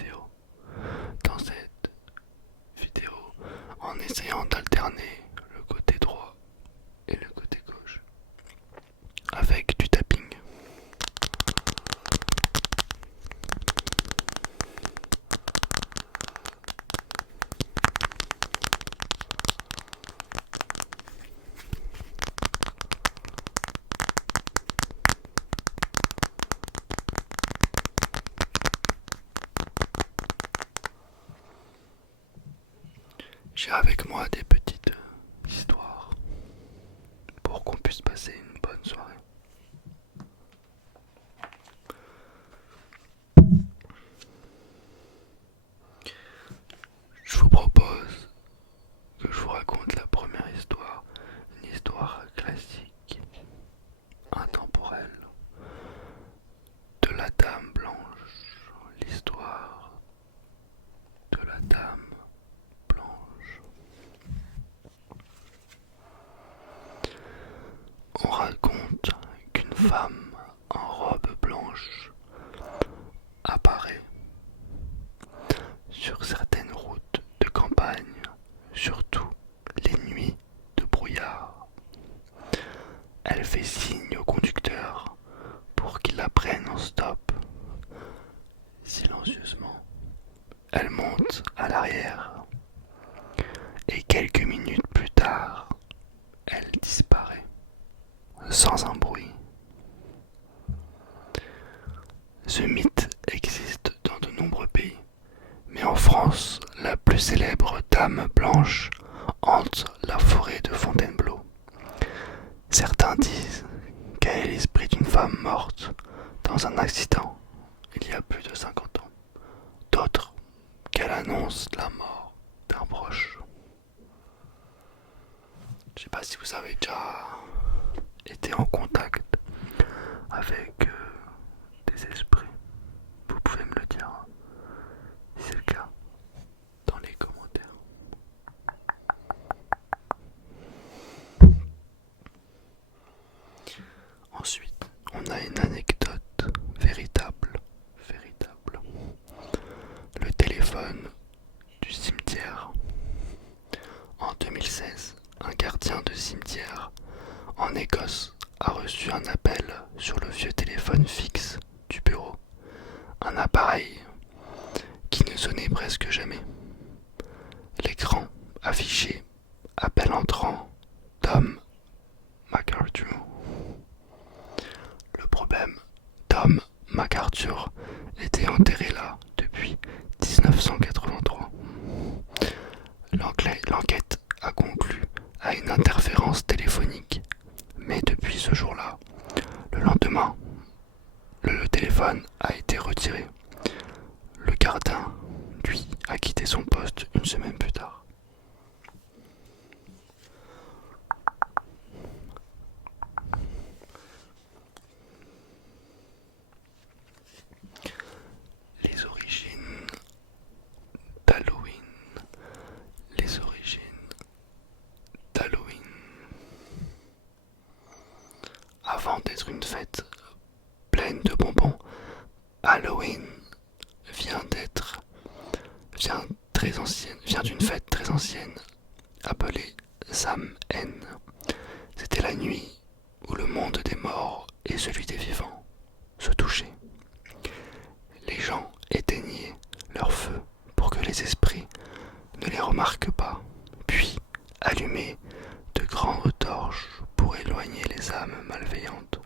vidéo. Dans cette vidéo, en essayant d'alterner le côté droit et le côté gauche avec du tapping. J'ai avec moi des petites histoires pour qu'on puisse passer une bonne soirée. Je vous propose que je vous raconte la première histoire, une histoire classique, intemporelle, de la Dame Blanche, l'histoire de la Dame Blanche. On raconte qu'une femme en robe blanche apparaît sur certaines routes de campagne, surtout les nuits de brouillard. Elle fait signe au conducteur pour qu'il la prenne en stop. Silencieusement, elle monte à l'arrière et quelques minutes plus tard, elle disparaît sans un bruit. Ce mythe existe dans de nombreux pays, mais en France, la plus célèbre Dame Blanche hante la forêt de Fontainebleau. Certains disent qu'elle est l'esprit d'une femme morte dans un accident il y a plus de 50 ans. D'autres qu'elle annonce la mort d'un proche. Je sais pas si vous avez déjà été en contact avec des esprits. Vous pouvez me le dire si c'est le cas dans les commentaires. Ensuite, on a une anecdote véritable. Le téléphone du cimetière. En 2016, un gardien de cimetière en Écosse a reçu un appel sur le vieux téléphone fixe du bureau. Un appareil qui ne sonnait presque jamais. L'écran affichait appel entrant Tom MacArthur. Le problème, Tom MacArthur était enterré là depuis 1983. L'enquête a conclu à une interférence téléphonique, mais depuis ce jour-là, le lendemain, le téléphone a été retiré. Le gardien, lui, a quitté son poste une semaine plus tard. Les origines d'Halloween. Les origines d'Halloween. Avant d'être une fête pleine de bonbons, Halloween vient d'une fête très ancienne appelée Samhain. C'était la nuit où le monde des morts et celui des vivants se touchaient. Les gens éteignaient leur feu pour que les esprits ne les remarquent pas, puis allumaient de grandes torches pour éloigner les âmes malveillantes.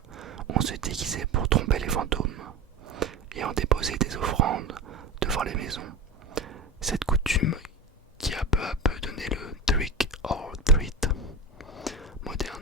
On se déguisait pour tromper les fantômes et on déposait des offrandes devant les maisons. Cette coutume qui a peu à peu donné le trick or treat moderne.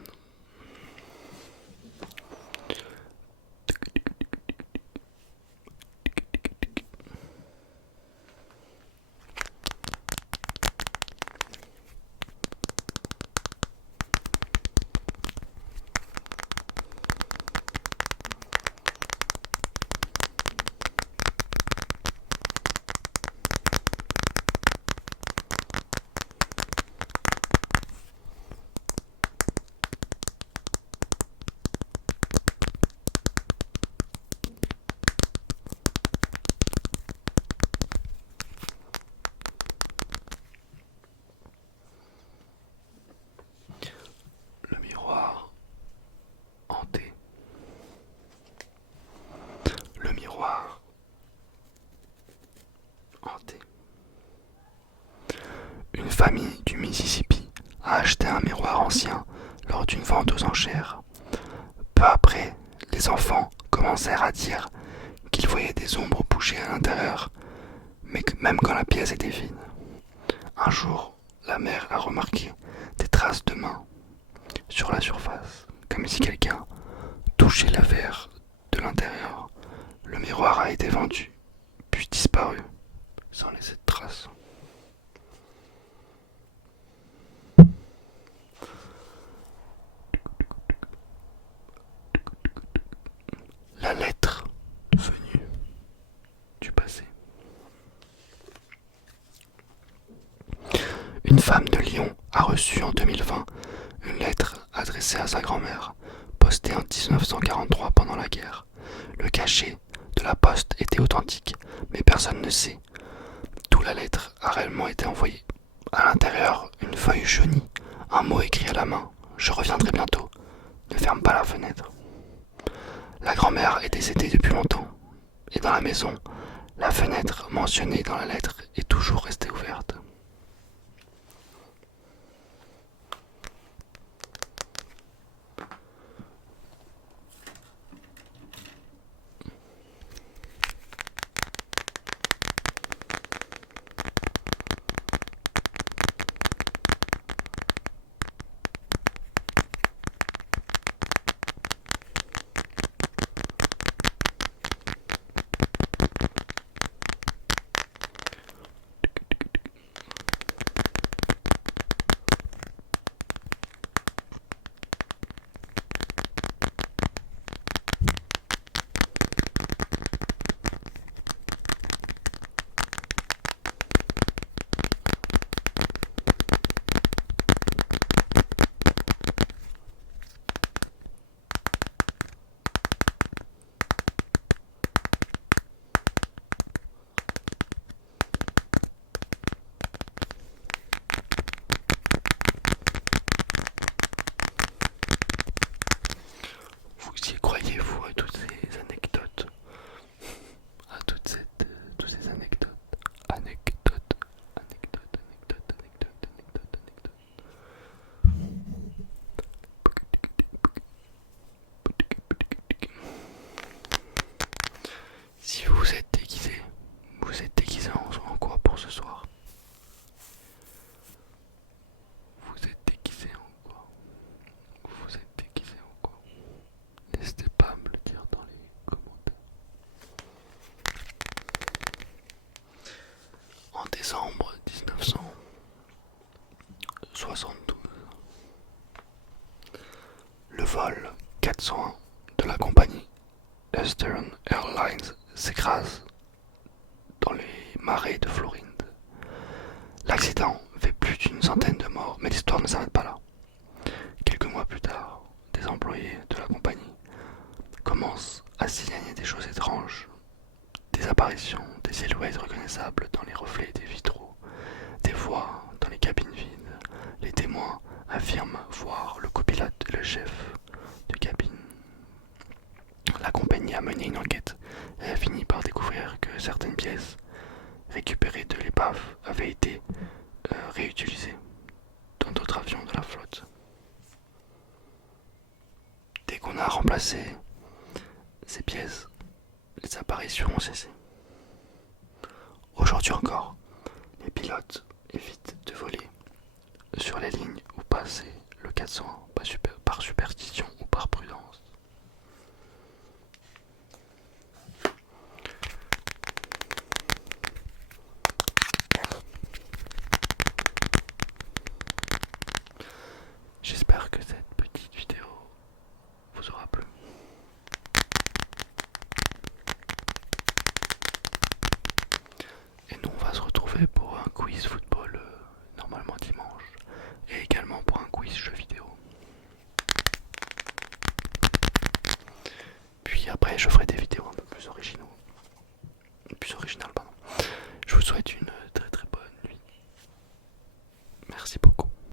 famille du Mississippi a acheté un miroir ancien lors d'une vente aux enchères. Peu après, les enfants commencèrent à dire qu'ils voyaient des ombres bouger à l'intérieur, mais que même quand la pièce était vide. Un jour, la mère a remarqué des traces de mains sur la surface, comme si quelqu'un touchait la verre de l'intérieur. Le miroir a été vendu, puis disparu, sans laisser de traces. La lettre venue du passé. Une femme de Lyon a reçu en 2020 une lettre adressée à sa grand-mère, postée en 1943 pendant la guerre. Le cachet de la poste était authentique, mais personne ne sait d'où la lettre a réellement été envoyée. À l'intérieur, une feuille jaunie, un mot écrit à la main. Je reviendrai bientôt. Ne ferme pas la fenêtre. La grand-mère est décédée depuis longtemps, et dans la maison, la fenêtre mentionnée dans la lettre est toujours restée ouverte. Vous y croyez-vous à toutes ces anecdotes? À toutes ces anecdotes? Anecdotes, anecdotes, anecdotes, anecdotes, anecdotes, anecdotes. Si vous êtes déguisé en quoi pour ce soir? Vous êtes déguisé en quoi? Vous êtes déguisé en quoi? N'hésitez pas à me le dire dans les commentaires. En décembre 1972, le vol 401 de la compagnie Eastern Airlines s'écrase dans les marais de Floride. L'accident fait plus d'une centaine de morts, mais l'histoire ne s'arrête pas là. Quelques mois plus tard, des employés de la compagnie commencent à signaler des choses étranges, des apparitions, des silhouettes reconnaissables dans les reflets des vitraux, des voix dans les cabines vides. Les témoins affirment voir le copilote et le chef de cabine. La compagnie a mené une enquête et a fini par découvrir que certaines pièces récupérées de l'épave avaient été réutilisées dans d'autres avions de la flotte. Dès qu'on a remplacé ces pièces, les apparitions ont cessé. Aujourd'hui encore, les pilotes évitent de voler sur les lignes où passer le 401 par superstition ou par prudence. J'espère que cette petite vidéo vous aura plu. Et nous on va se retrouver pour un quiz football normalement dimanche et également pour un quiz jeux vidéo. Puis après je ferai